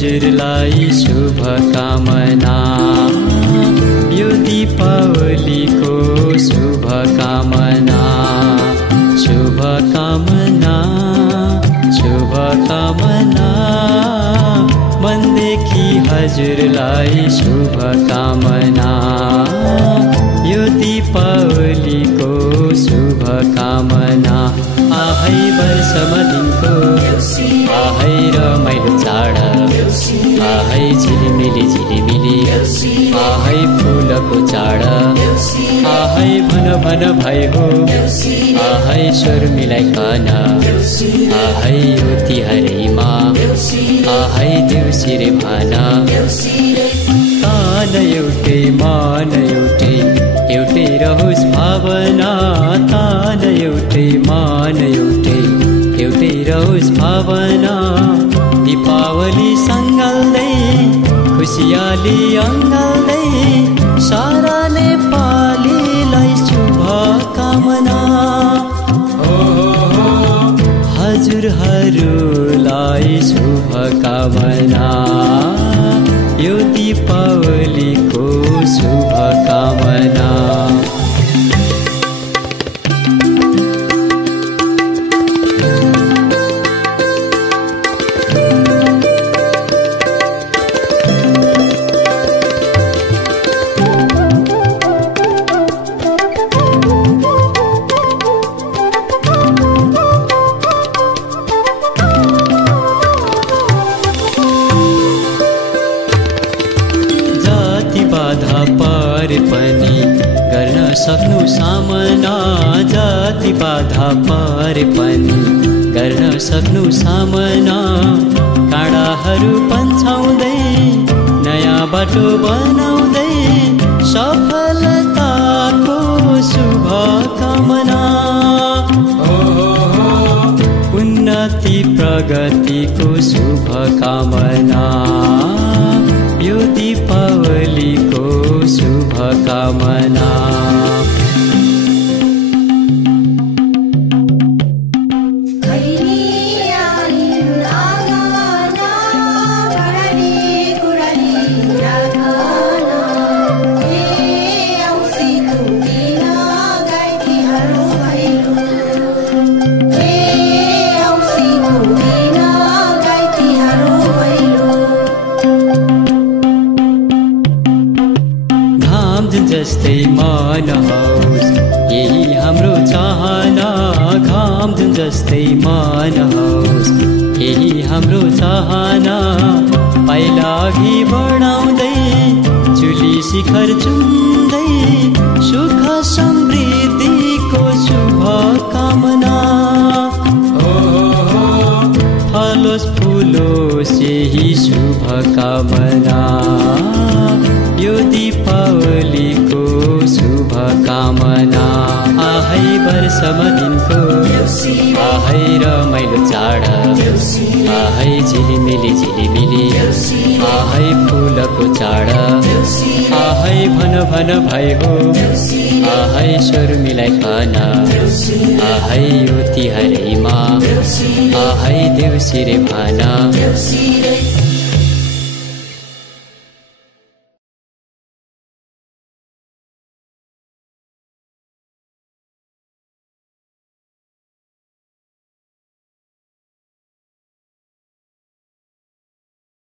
हजुरलाई शुभकामना यो दीपावलीको शुभकामना शुभकामना शुभकामना मनदेखि हजुरलाई शुभकामना यो दीपावलीको शुभकामना आहै वर्षमा दिनको आहै रमाइलो चाड आहै झिलिमिली झिलिमिली आहै फुलको चाड आहै भन भन भाइ हो आहै स्वर मिलाइकन आहै यो तिहारैमा आहै देउसिरे भन तान एउटै मान एउटै एउटै रहोस् भावना तान एउटै मान एउटै एउटै रहोस् भावना दीपावली सङ्गल्दै खुसियाली अङ्गल्दै सारा नेपालीलाई शुभकामना हजुरहरूलाई शुभकामना यो दीपावलीको शुभकामना बाधा पार पनि गर्न सक्नु सामना जाति बाधा पार पनि गर्न सक्नु सामना काँडाहरू पन्छाउँदै नयाँ बाटो बनाउँदै सफलताको शुभकामना उन्नति प्रगतिको शुभकामना यो दीपावलीको शुभकामना जस्तै मान होस् यही हाम्रो चाहना घाम जुन जस्तै मान होस् यही हाम्रो चाहना पाइला अघि बढाउँदै चुली शिखर चुम्दै सुख समृद्धिको शुभकामना फलोस् फुलोस् यही शुभकामना यो दीपावलीको शुभकामना आहै वर्षमा दिनको आहै रमाइलो चाड आहै झिलिमिली झिलिमिली आहै फुलको चाड आहै भन भन भाइ हो आहै स्वर मिलाइकन आहै यो तिहारैमा आहै देउसिरे भन